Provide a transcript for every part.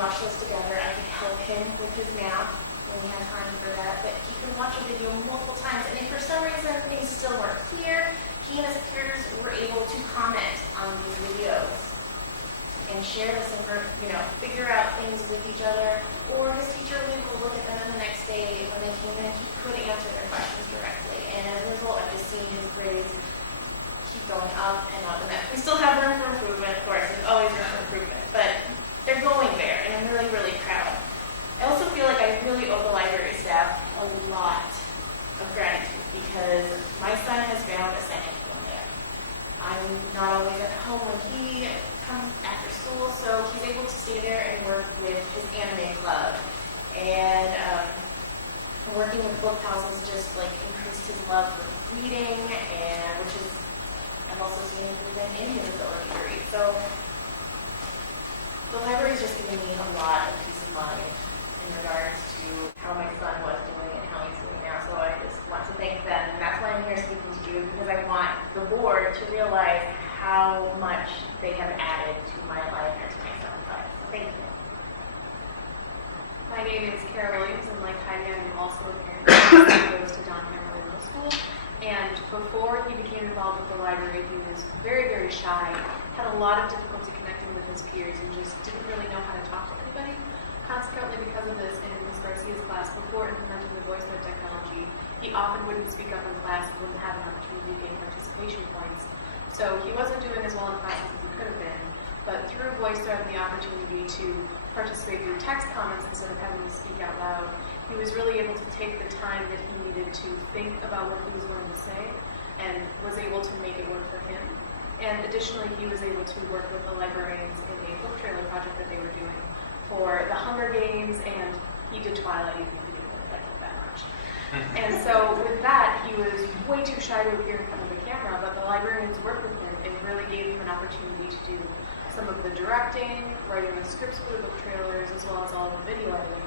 watch those together. I could help him with his math when he had time for that, but he could watch a video multiple times, and if for some reason things still weren't clear, he and his peers were able to comment on these videos and share this and figure out things with each other, or his teacher would be able to look at them the next day when they came in, he could answer their questions directly, and as a result, I've just seen his grades keep going up and up and up. We still have room for improvement, of course, there's always room for improvement, but they're going there, and I'm really, really proud. I also feel like I really owe the library staff a lot of gratitude because my son has found a second home there. I'm not always at home when he comes after school, so he's able to stay there and work with his anime club. And working with book pals has just increased his love for reading, and which is I've also seen improvement in his ability to read. So the library has just given me a lot of peace of mind in regards to how my son was doing and how he's doing now. So I just want to thank them, and that's why I'm here speaking to you, because I want the board to realize how much they have added to my life and to my son's life. So thank you. My name is Kara Williams, and like Heidi, I'm also a parent who goes to Don Hammerley Middle School. And before he became involved with the library, he was very, very shy, had a lot of difficulty connecting with his peers, and just didn't really know how to talk to anybody. Consequently, because of this, in Ms. Garcia's class, before implementing the VoiceThread technology, he often wouldn't speak up in class and wouldn't have an opportunity to gain participation points. So he wasn't doing as well in classes as he could have been, but through VoiceThread and the opportunity to participate through text comments instead of having to speak out loud, he was really able to take the time that he needed to think about what he was going to say and was able to make it work for him. And additionally, he was able to work with the librarians in a book trailer project that they were doing for the Hunger Games, and he did Twilight, even if he didn't really like it that much. And so with that, he was way too shy to appear in front of the camera, but the librarians worked with him and really gave him an opportunity to do some of the directing, writing the scripts for the book trailers, as well as all of the video editing.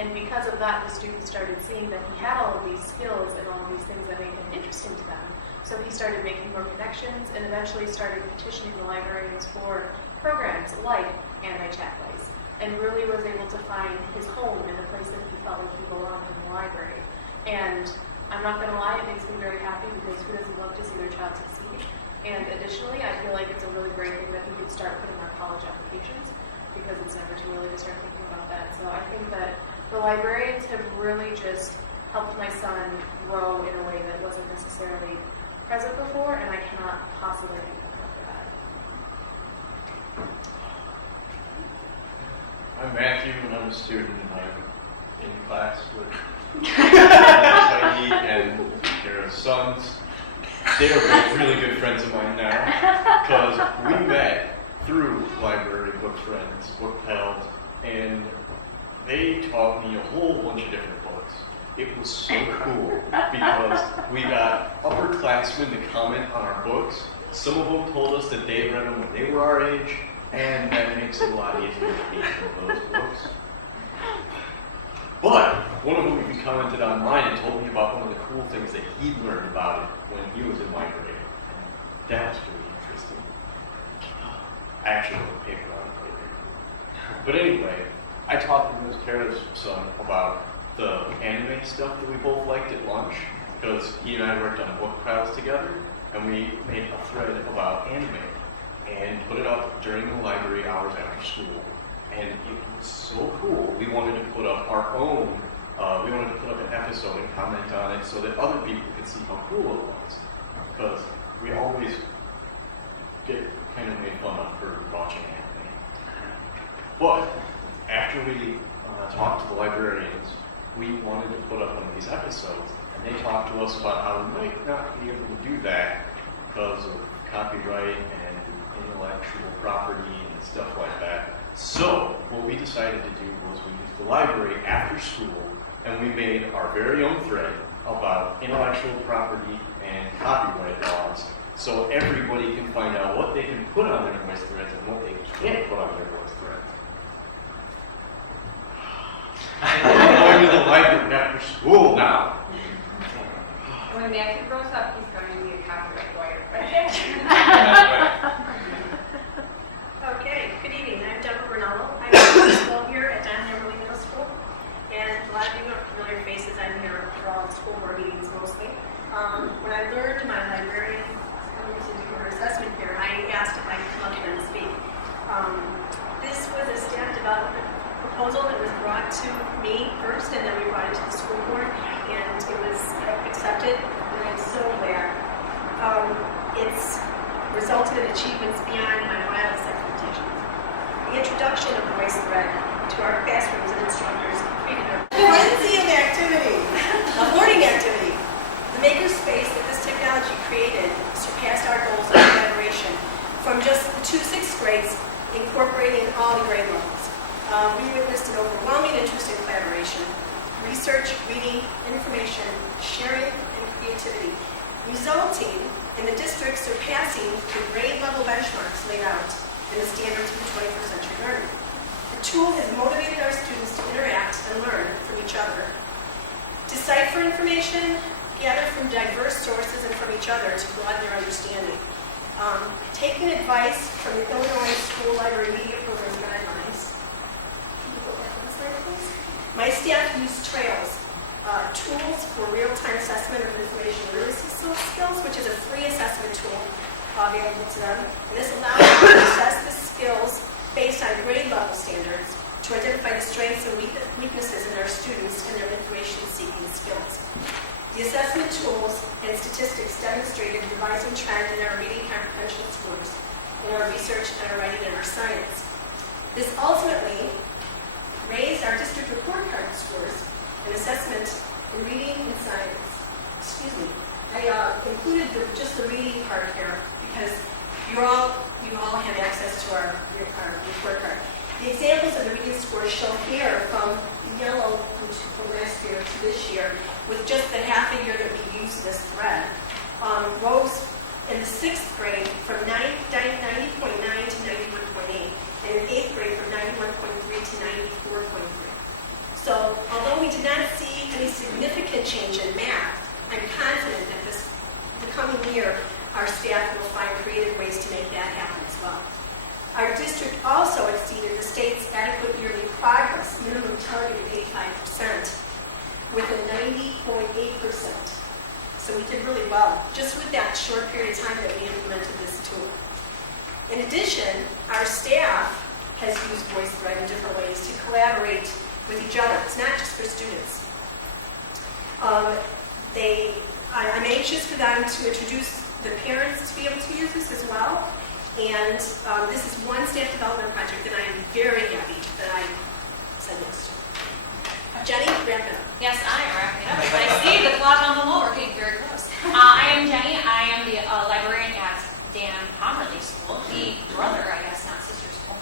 And because of that, the students started seeing that he had all of these skills and all of these things that made him interesting to them. So he started making more connections and eventually started petitioning the librarians for programs like Anime Chat Plays, and really was able to find his home in the place that he felt like he belonged in the library. And I'm not going to lie, it makes me very happy because who doesn't love to see their child succeed? And additionally, I feel like it's a really great thing that he could start putting on college applications because it's never too early to start thinking about that. So I think that the librarians have really just helped my son grow in a way that wasn't necessarily present before, and I cannot possibly thank them enough for that. I'm Matthew, and I'm a student, and I'm in class with Heidi and Kara's sons. They are both really good friends of mine now, because we met through library book friends, book pals, and they taught me a whole bunch of different books. It was so cool, because we got upperclassmen to comment on our books. Some of them told us that they read them when they were our age, and that makes it a lot easier to read those books. But one of them even commented on mine and told me about one of the cool things that he learned about it when he was in my grade. That was really interesting. I actually wrote a paper on it later. But anyway, I talked to Ms. Kara's son about the anime stuff that we both liked at lunch, because he and I worked on book crowds together, and we made a thread about anime and put it up during the library hours after school. And it was so cool. We wanted to put up our own, we wanted to put up an episode and comment on it so that other people could see how cool it was. Because we always get kind of made fun of for watching anime. But after we talked to the librarians, we wanted to put up one of these episodes, and they talked to us about how we might not be able to do that because of copyright and intellectual property and stuff like that. So what we decided to do was we used the library after school, and we made our very own thread about intellectual property and copyright laws, so everybody can find out what they can put on their voice threads and what they can't put on their voice threads. I'm going to the library after school now. When Matthew grows up, he's going to be a copyright lawyer. Okay, good evening. I'm Deborah Brunello. I'm a 12-year involved school board meetings mostly. When I learned my librarian coming to do her assessment here, I asked if I could come up here and speak. This was a staff development proposal that was brought to me first, and then we brought it to the school board, and it was accepted, and I'm so glad. It's resulted in achievements beyond my wildest expectations. The introduction of VoiceThread to our classrooms and instructors created a frenzy of activity, a learning activity. The makerspace that this technology created surpassed our goals of collaboration from just the 2 6th grades incorporating all the grade levels. We witnessed an overwhelming interest in collaboration, research, reading, information, sharing, and creativity, resulting in the district surpassing the grade level benchmarks laid out in the standards for the 21st century learning. The tool has motivated our students to interact and learn from each other, decipher information, gather from diverse sources and from each other to broaden their understanding. Taking advice from the Illinois School Library Media Program Guidelines. Can you go back to the slide, please? My staff used Trails, tools for real-time assessment of information literacy skills, which is a free assessment tool available to them. And this allows them to assess the skills based on grade level standards to identify the strengths and weaknesses in our students and their information-seeking skills. The assessment tools and statistics demonstrated the rising trend in our reading comprehension scores, in our research and our writing and our science. This ultimately raised our district report card scores and assessment in reading and science. Excuse me. I included just the reading part here because you all have access to our report card. The examples of the reading scores shown here from the yellow from last year to this year, with just the half a year that we used this thread, rose in the 6th grade from 90.9 to 91.8, and in 8th grade from 91.3 to 94.3. So, although we did not see any significant change in math, I'm confident that the coming year, our staff will find creative ways to make that happen as well. Our district also exceeded the state's adequate yearly progress minimum target of 85%, with a 90.8%. So we did really well, just with that short period of time that we implemented this tool. In addition, our staff has used VoiceThread in different ways to collaborate with each other. It's not just for students. I'm anxious for them to introduce the parents to be able to use this as well. And this is one staff development project that I am very happy that I said yes to. Jenny, wrap it up. Yes, I am wrapping it up. I see the clock on the wall. We're getting very close. I am Jenny. I am the librarian at Dan Pomerley School, the brother, I guess, not sister school.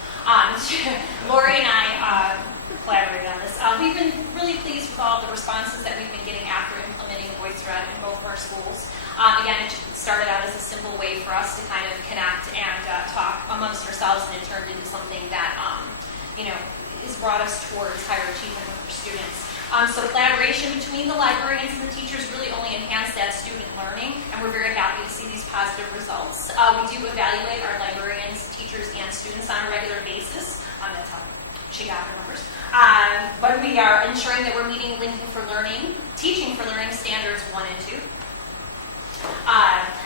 Lori and I collaborated on this. We've been really pleased with all the responses that we've been getting after implementing VoiceThread in both of our schools. Again, it started out as a simple way for us to kind of connect and talk amongst ourselves, and it turned into something that, has brought us towards higher achievement with our students. So collaboration between the librarians and the teachers really only enhanced that student learning, and we're very happy to see these positive results. We do evaluate our librarians, teachers, and students on a regular basis. That's how she got her numbers. But we are ensuring that we're meeting Linking for Learning, Teaching for Learning Standards 1 and 2.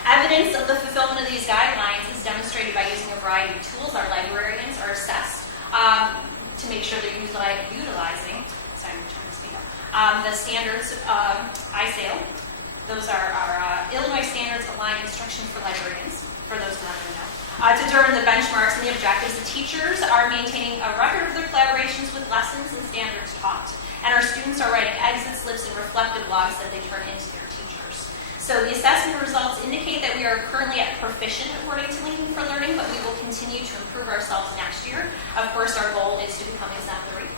Evidence of the fulfillment of these guidelines is demonstrated by using a variety of tools. Our librarians are assessed to make sure they're utilizing, sorry, I'm trying to speak up, the standards ISAIL. Those are our Illinois Standards Aligned Instruction for Librarians, for those that don't know. To determine the benchmarks and the objectives, the teachers are maintaining a record of their collaborations with lessons and standards taught, and our students are writing exit slips and reflective logs that they turn into their teachers. So the assessment results indicate that we are currently at proficient according to Linking for Learning, but we will continue to improve ourselves next year. Of course, our goal is to become exemplary.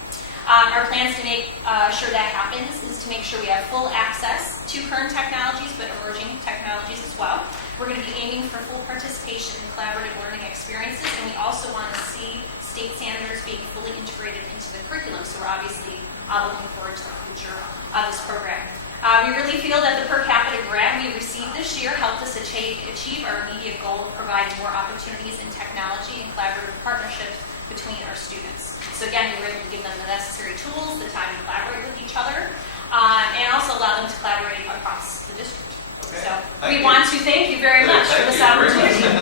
Our plans to make sure that happens is to make sure we have full access to current technologies, but emerging technologies as well. We're going to be aiming for full participation in collaborative learning experiences, and we also want to see state standards being fully integrated into the curriculum. So we're obviously looking forward to the future of this program. We really feel that the per capita grant we received this year helped us achieve our immediate goal of providing more opportunities in technology and collaborative partnerships between our students. So again, we were able to give them the necessary tools, the time to collaborate with each other. and also allow them to collaborate across the district. Okay. So Thank we you. want to thank you very much for Thank this you very much. opportunity.